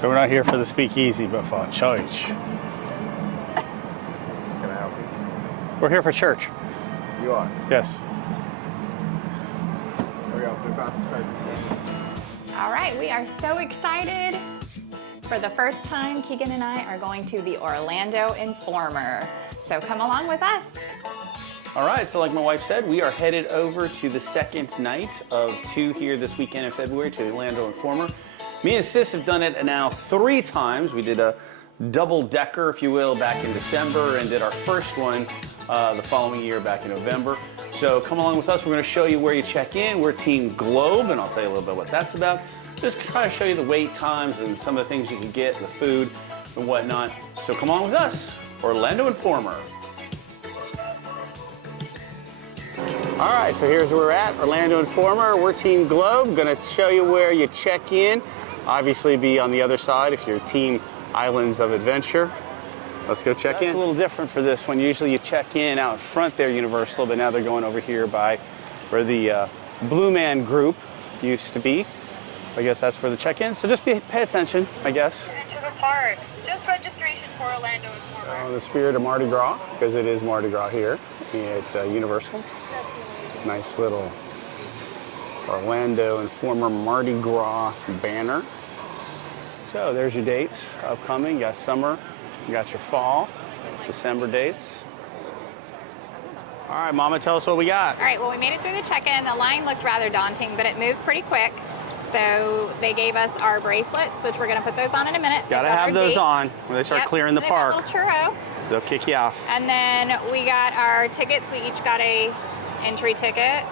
So we're not here for the speakeasy, but for church. Can I help you? We're here for church. You are? Yes. Hurry up, they're about to start the session. All right, we are so excited. For the first time, Keegan and I are going to the Orlando Informer. So come along with us. All right, so like my wife said, we are headed over to the second night of 2 here this weekend in February to the Orlando Informer. Me and Sis have done it now 3 times. We did a double-decker, if you will, back in December and did our first one the following year back in November. So come along with us. We're going to show you where you check in. We're Team Globe, and I'll tell you a little bit what that's about. Just try to show you the wait times and some of the things you can get, the food and whatnot. So come on with us, Orlando Informer. All right, so here's where we're at, Orlando Informer. We're Team Globe. Going to show you where you check in. Obviously be on the other side if you're Team Islands of Adventure. Let's go check in. It's a little different for this one. Usually you check in out front there, Universal, but now they're going over here by where the Blue Man Group used to be. So I guess that's where the check-in. So just pay attention, I guess. To the park. Just registration for Orlando Informer. The spirit of Mardi Gras, because it is Mardi Gras here. It's Universal. Nice little Orlando Informer Mardi Gras banner. So there's your dates upcoming. You got summer, you got your fall, December dates. All right, Mama, tell us what we got. All right, well, we made it through the check-in. The line looked rather daunting, but it moved pretty quick. So they gave us our bracelets, which we're going to put those on in a minute. Gotta have those on when they start clearing the park. A little churro. They'll kick you off. And then we got our tickets. We each got a entry ticket.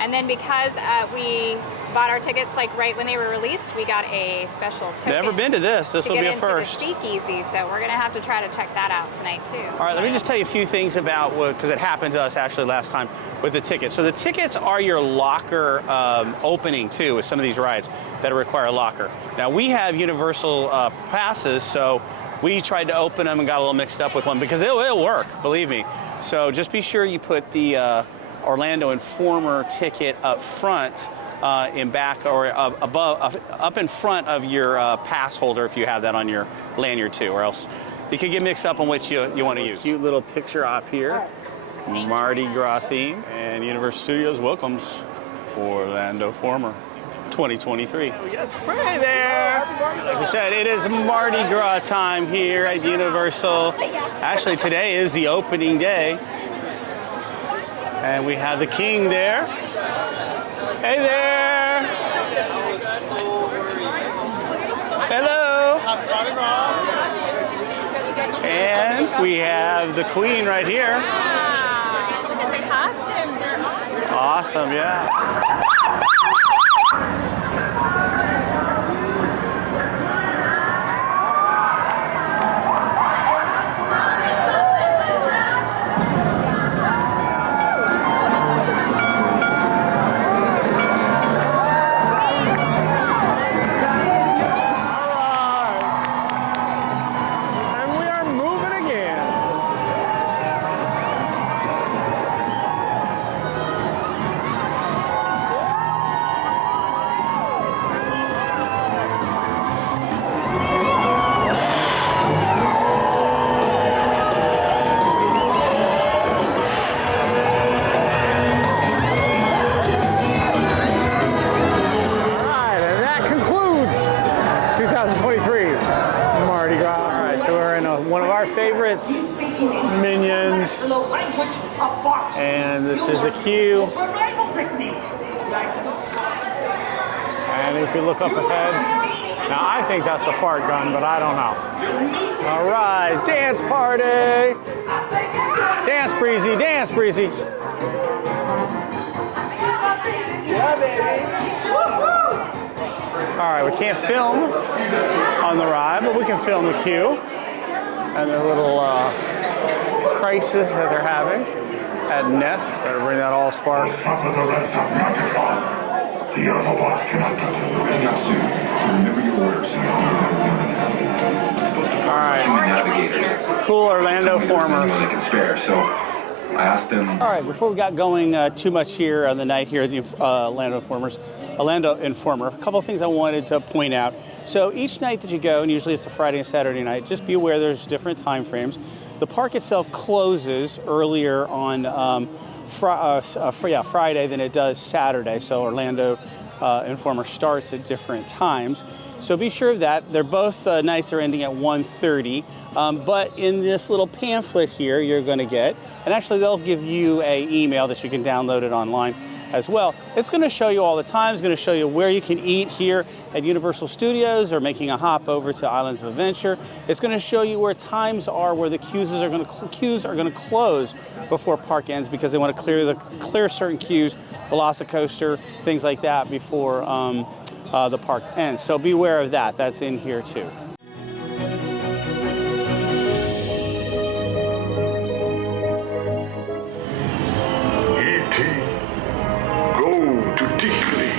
And then because we bought our tickets like right when they were released, we got a special token. Never been to this. This will be a first. To get into the Speakeasy, so we're gonna have to try to check that out tonight too. All right, let me just tell you a few things about what, because it happened to us actually last time with the tickets. So the tickets are your locker opening too with some of these rides that require a locker. Now we have Universal passes, so we tried to open them and got a little mixed up with one because it'll work, believe me. So just be sure you put the Orlando Informer ticket up front in back or above, up in front of your pass holder if you have that on your lanyard too, or else you could get mixed up on which you want to use. Cute little picture op here, Mardi Gras theme, and Universal Studios welcomes Orlando Informer 2023. We got spray there. Like we said, it is Mardi Gras time here at Universal. Actually, today is the opening day. And we have the king there. Hey there! Hello! And we have the queen right here. Wow! Look at the costumes, they're awesome. Awesome, yeah. Favorites, Minions, and this is the queue. And if you look up ahead, now I think that's a fart gun, but I don't know. All right, dance party. Dance breezy, dance breezy. Yeah, baby. All right, we can't film on the ride, but we can film the queue. And their little crisis that they're having at Nest. Gotta bring that all spark. The Autobots cannot control the radio soon, so remember your orders. All right. Human navigators. Cool Orlando Informer. Anyone that can spare, so I asked them. All right, before we got going too much here on the night here at the Orlando Informer, a couple of things I wanted to point out. So each night that you go, and usually it's a Friday and Saturday night, just be aware there's different time frames. The park itself closes earlier on Friday than it does Saturday. So Orlando Informer starts at different times. So be sure of that. They're both nights are ending at 1:30. But in this little pamphlet here, you're going to get, and actually they'll give you an email that you can download it online as well. It's going to show you all the times, going to show you where you can eat here at Universal Studios or making a hop over to Islands of Adventure. It's going to show you where times are, where the queues are going to close before park ends because they want to clear certain queues, Velocicoaster, things like that before the park ends. So be aware of that. That's in here too.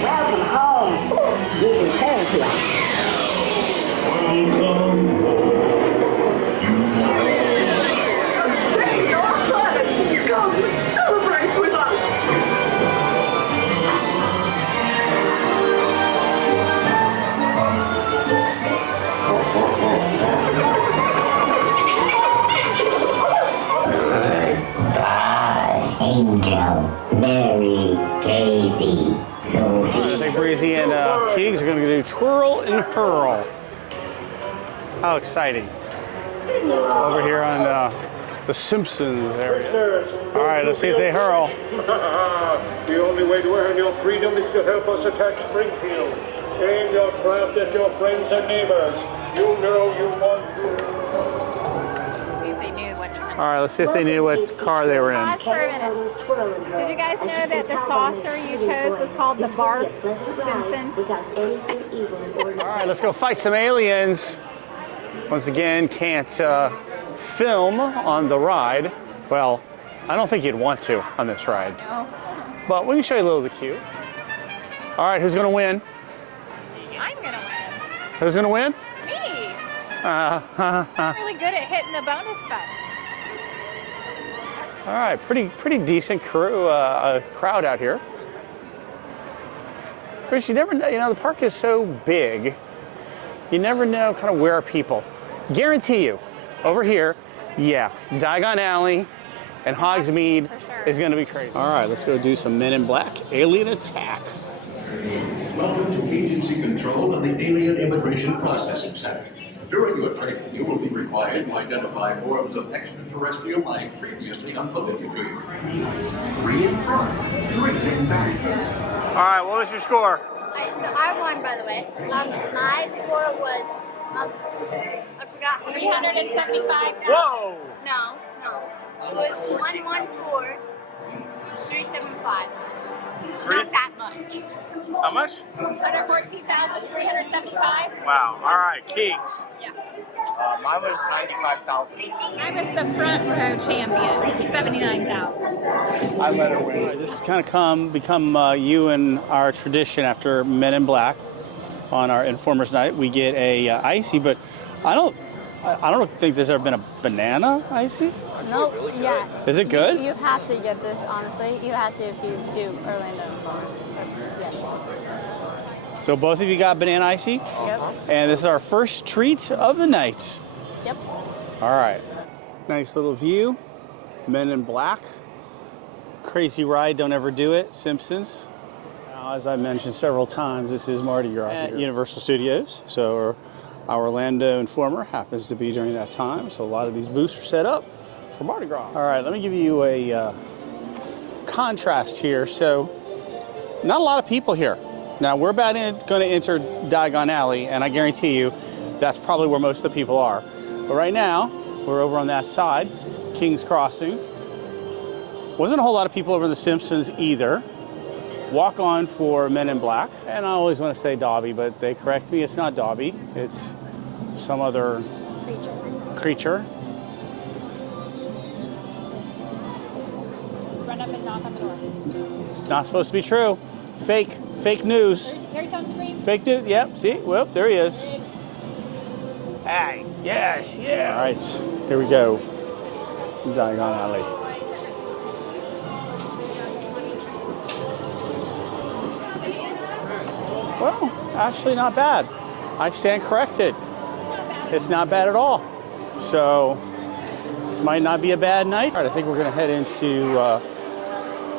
Welcome home. You can turn to us. Save your planet. Come celebrate with us. Goodbye, Angel. Very crazy. I think Breezy and Keegs are going to do twirl and hurl. How exciting. Over here on the Simpsons area. All right, let's see if they hurl. The only way to earn your freedom is to help us attack Springfield. Aim your craft at your friends and neighbors. You know you want to. All right, let's see if they knew what car they were in. Did you guys know that the saucer you chose was called the Bart Simpson? All right, let's go fight some aliens. Once again, can't film on the ride. Well, I don't think you'd want to on this ride. No. But we can show you a little of the queue. All right, who's going to win? I'm going to win. Who's going to win? Me. I'm really good at hitting the bonus button. All right, pretty decent crowd out here. Chris, you never know, the park is so big, you never know kind of where are people. Guarantee you, over here, yeah, Diagon Alley and Hogsmeade is going to be crazy. All right, let's go do some Men in Black Alien Attack. Welcome to Agency Control of the Alien Immigration Processing Center. During your training, you will be required to identify forms of extraterrestrial life previously unfamiliar to you. 3 in front, 3 in back. All right, what was your score? Alright, so I won, by the way. My score was, I forgot. 375. Whoa! No. It was 114, 375. Not that much. How much? 114,375. Wow. All right, Keeks. Yeah. Mine was 95,000. I was the front row champion, 79,000. I let her win. All right, this has kind of become you and our tradition after Men in Black on our Informers Night. We get a icy, but I don't think there's ever been a banana icy. Nope. Yeah. Is it good? You have to get this, honestly. You have to if you do Orlando. Yes. So both of you got banana icy? Yep. And this is our first treat of the night. Yep. All right. Nice little view. Men in Black. Crazy ride, don't ever do it. Simpsons. Now, as I mentioned several times, this is Mardi Gras at Universal Studios. So our Orlando Informer happens to be during that time. So a lot of these booths are set up for Mardi Gras. All right, let me give you a contrast here. So not a lot of people here. Now we're about going to enter Diagon Alley, and I guarantee you that's probably where most of the people are. But right now, we're over on that side, King's Crossing. Wasn't a whole lot of people over in the Simpsons either. Walk on for Men in Black. And I always want to say Dobby, but they correct me, it's not Dobby. It's some other creature. Run up and knock on the door. It's not supposed to be true. Fake news. Here he comes, Reese. Fake news, yep, see, whoop, there he is. Hey, yes, yeah. All right, here we go. Diagon Alley. Well, actually not bad. I stand corrected. It's not bad at all. So this might not be a bad night. All right, I think we're gonna head into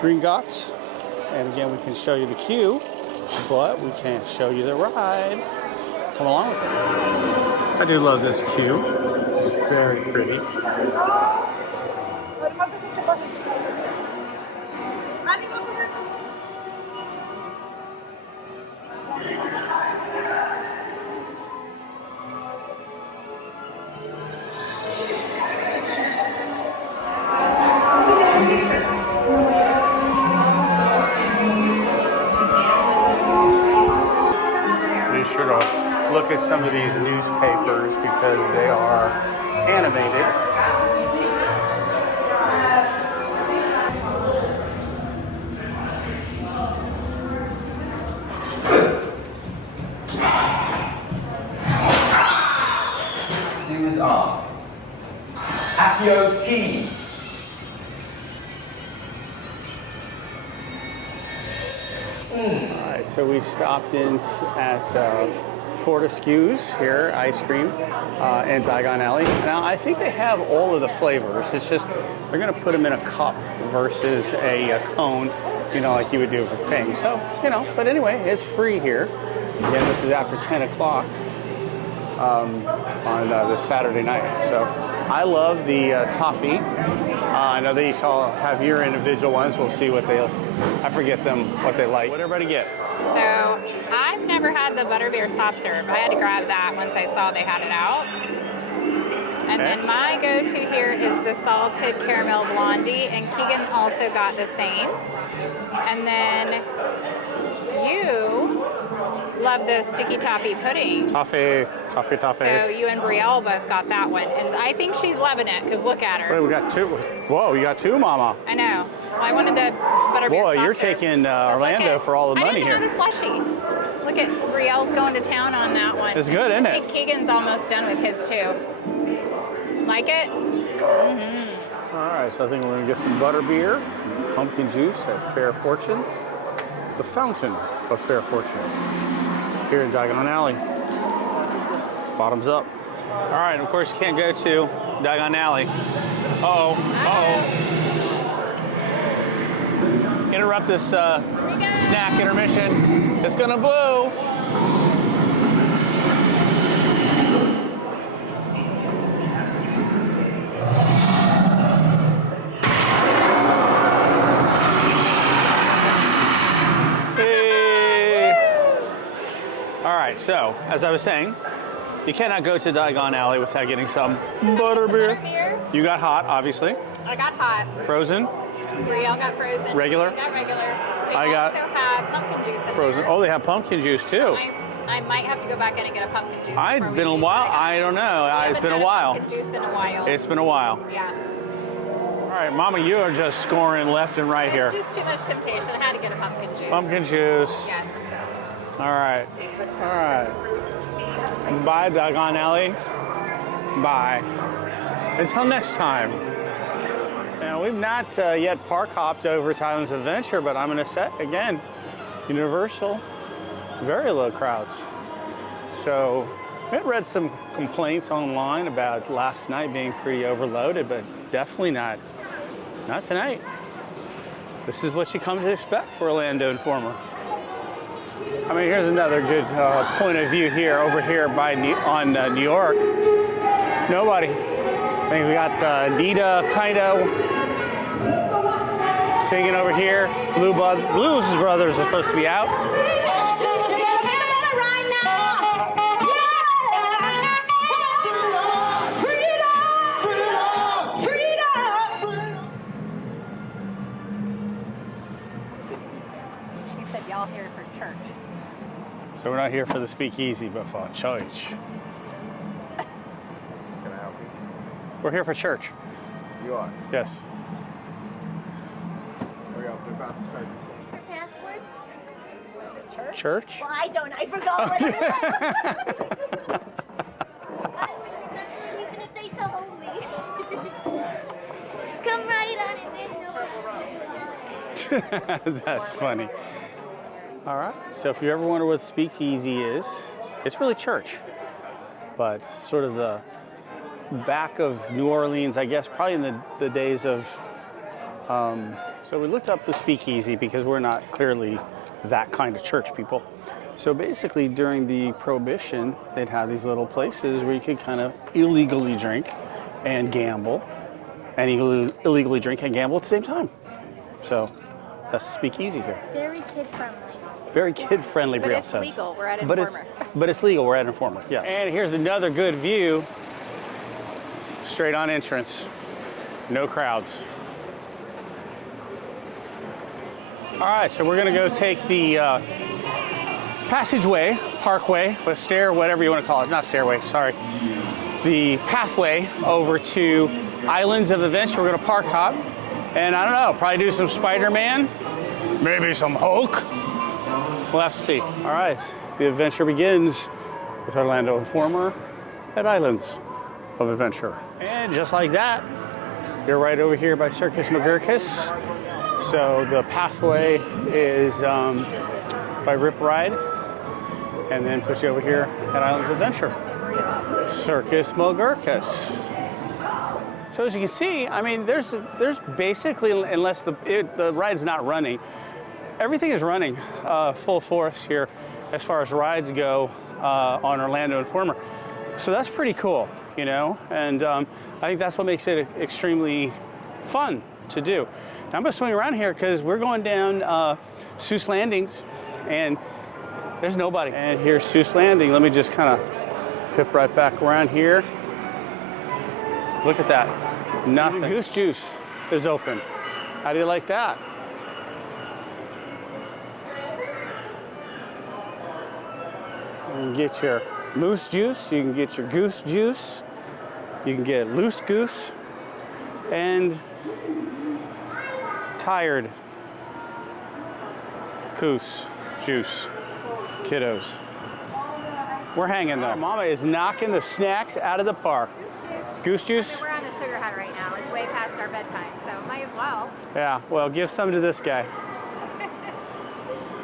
Green Gots. And again, we can show you the queue, but we can't show you the ride. Come along with it. I do love this queue. It's very pretty. Be sure to look at some of these newspapers because they are animated. Students ask, at your keys. All right, so we stopped in at Florida Skews here, ice cream, and Diagon Alley. Now, I think they have all of the flavors. It's just they're going to put them in a cup versus a cone, you know, like you would do for ping. So, you know, but anyway, it's free here. Again, this is after 10 o'clock on this Saturday night. So I love the toffee. I know they each all have your individual ones. We'll see what they'll, I forget them, what they like. What everybody get? So I've never had the butterbeer soft serve. I had to grab that once I saw they had it out. And then my go-to here is the salted caramel blondie, and Keegan also got the same. And then you love the sticky toffee pudding. Toffee. So you and Brielle both got that one, and I think she's loving it because look at her. Wait, we got two. Whoa, you got two, Mama. I know. Well, I wanted the butterbeer Boy, soft you're serve. taking Orlando for all the money here. I didn't have a slushie. Look at Brielle's going to town on that one. It's good, isn't it? I think Keegan's almost done with his too. Like it? Mm-hmm. All right, so I think we're gonna get some butterbeer, pumpkin juice at Fair Fortune, the fountain of Fair Fortune, here in Diagon Alley. Bottoms up. All right, and of course you can't go to Diagon Alley. Uh-oh. Interrupt this snack intermission. It's gonna blow. Hey. All right, so as I was saying, you cannot go to Diagon Alley without getting some butterbeer. You got hot, obviously. I got hot. Frozen. Brielle got frozen. Regular? I got regular. They I got also have pumpkin juice in frozen. there. Oh, they have pumpkin juice too. I might have to go back in and get a pumpkin juice. I've been a while. I don't know. It's been a while. Pumpkin juice in a while. It's been a while. Yeah. All right, Mama, you are just scoring left and right here. It's just too much temptation. I had to get a pumpkin juice. Pumpkin juice. Yes. All right. All right. Bye, Diagon Alley. Bye. Until next time. Now, we've not yet park hopped over to Islands of Adventure, but I'm going to set, again, Universal, very low crowds. So, I read some complaints online about last night being pretty overloaded, but definitely not tonight. This is what you come to expect for Orlando Informer. I mean, here's another good point of view here, over here by on New York. Nobody. I think we got Nita kind of singing over here. Blues Brothers are supposed to be out. He said y'all here for church. So we're not here for the Speakeasy, but for church. Can I help you? We're here for church. You are? Yes. We're about to start this. Your password? Was it church? Church? Well, I don't. I forgot what it was. I would remember even if they told me. Come right on it. That's funny. All right, so if you ever wonder what Speakeasy is, it's really church, but sort of the back of New Orleans, I guess, probably in the days of, so we looked up the Speakeasy because we're not clearly that kind of church people. So basically during the Prohibition, they'd have these little places where you could kind of illegally drink and gamble, and illegally drink and gamble at the same time. So that's the Speakeasy here. Very kid-friendly. Very kid-friendly, But Brielle it's says. legal. We're at But Informer. but it's legal. We're at Informer, yes. And here's another good view. Straight on entrance. No crowds. All right, so we're gonna go take the passageway, parkway, or stair, whatever you want to call it. Not stairway, sorry. The pathway over to Islands of Adventure. We're gonna park hop. And I don't know, probably do some Spider-Man, maybe some Hulk. We'll have to see. All right, the adventure begins with Orlando Informer at Islands of Adventure. And just like that, you're right over here by Circus McGurkus. So the pathway is by Rip Ride, and then puts you over here at Islands of Adventure. Circus McGurkus. So as you can see, I mean, there's basically, unless the ride's not running, everything is running full force here as far as rides go on Orlando Informer. So that's pretty cool, you know, and I think that's what makes it extremely fun to do. Now I'm gonna swing around here because we're going down Seuss Landings, and there's nobody. And here's Seuss Landing. Let me just kind of hip right back around here. Look at that, nothing. Goose Juice is open. How do you like that? You can get your moose juice, you can get your goose juice, you can get loose goose, and tired goose juice, kiddos. We're hanging though. Mama is knocking the snacks out of the park. Goose juice? We're on a sugar high right now. It's way past our bedtime, so might as well. Yeah, well, give some to this guy.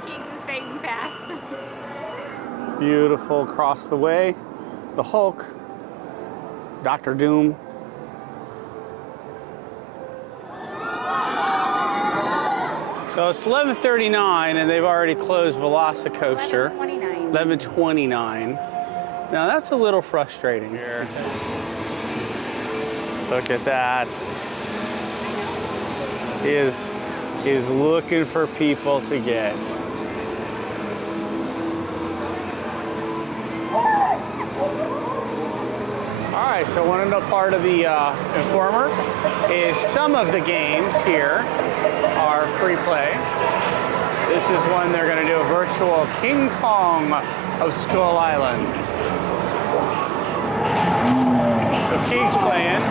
Keegs is fading fast. Beautiful across the way. The Hulk. Dr. Doom. So it's 11:39 and they've already closed Velocicoaster. 11:29. 11:29. Now that's a little frustrating here. Look at that. He is looking for people to get. All right, so one other part of the Informer is some of the games here are free play. This is one they're going to do a virtual King Kong of Skull Island. So Keeg's playing.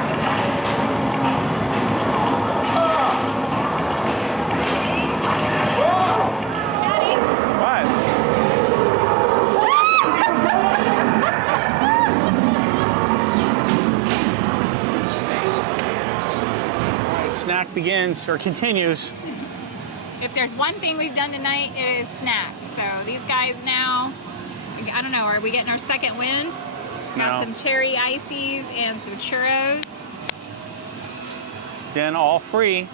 Snack begins or continues. If there's one thing we've done tonight, it is snack. So these guys now, I don't know, are we getting our second wind? Got some cherry ices and some churros. Then all free.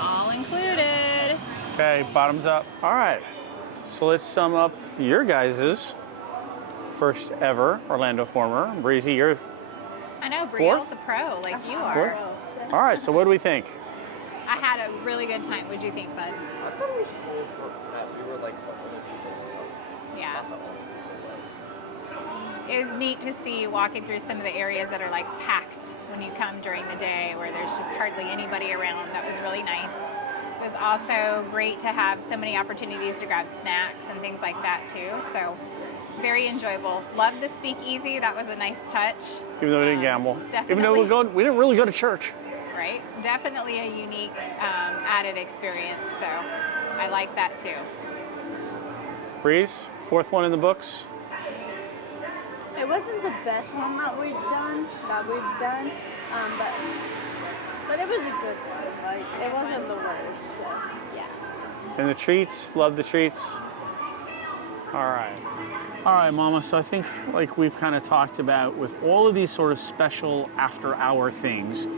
All included. Okay, bottoms up. All right, so let's sum up your guys's first ever Orlando Informer. Breezy, you're I know, Brielle's a pro, like you are. fourth? All right, so what do we think? I had a really good time. What'd you think, bud? I thought it was cool for that we were like the only people. Yeah. Not the only people. It was neat to see walking through some of the areas that are like packed when you come during the day where there's just hardly anybody around. That was really nice. It was also great to have so many opportunities to grab snacks and things like that too. So very enjoyable. Loved the Speakeasy. That was a nice touch. Even though we didn't gamble. Definitely. Even though we didn't really go to church. Right? Definitely a unique added experience. So I like that too. Breeze, fourth one in the books. It wasn't the best one that we've done, but it was a good one. Like, it wasn't the worst. But yeah. And the treats, love the treats. All right. All right, Mama, so I think like we've kind of talked about with all of these sort of special after-hour things,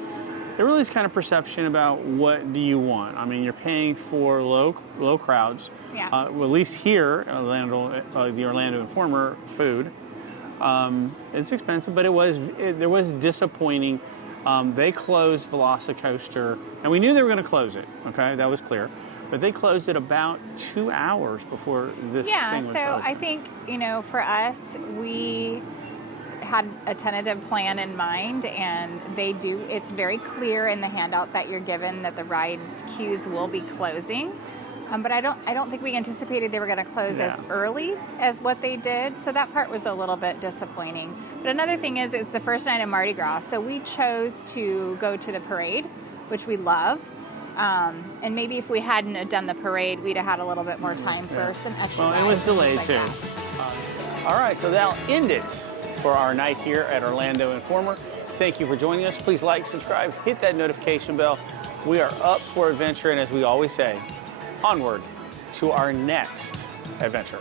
there really is kind of perception about what do you want. I mean, you're paying for low crowds. Yeah. Well, at least here, the Orlando Informer food, it's expensive, but there was disappointing. They closed Velocicoaster, and we knew they were going to close it. Okay, that was clear. But they closed it about 2 hours before this thing was so open. I think, you know, for us, we had a tentative plan in mind, and it's very clear in the handout that you're given that the ride queues will be closing. But I don't think we anticipated they were going to close as early as what they did. So that part was a little bit disappointing. But another thing is, it's the first night of Mardi Gras. So we chose to go to the parade, which we love. And maybe if we hadn't done the parade, we'd have had a little bit more time for some extra. Well, it was delayed too. All right, so that'll end it for our night here at Orlando Informer. Thank you for joining us. Please like, subscribe, hit that notification bell. We are up for adventure, and as we always say, onward to our next adventure.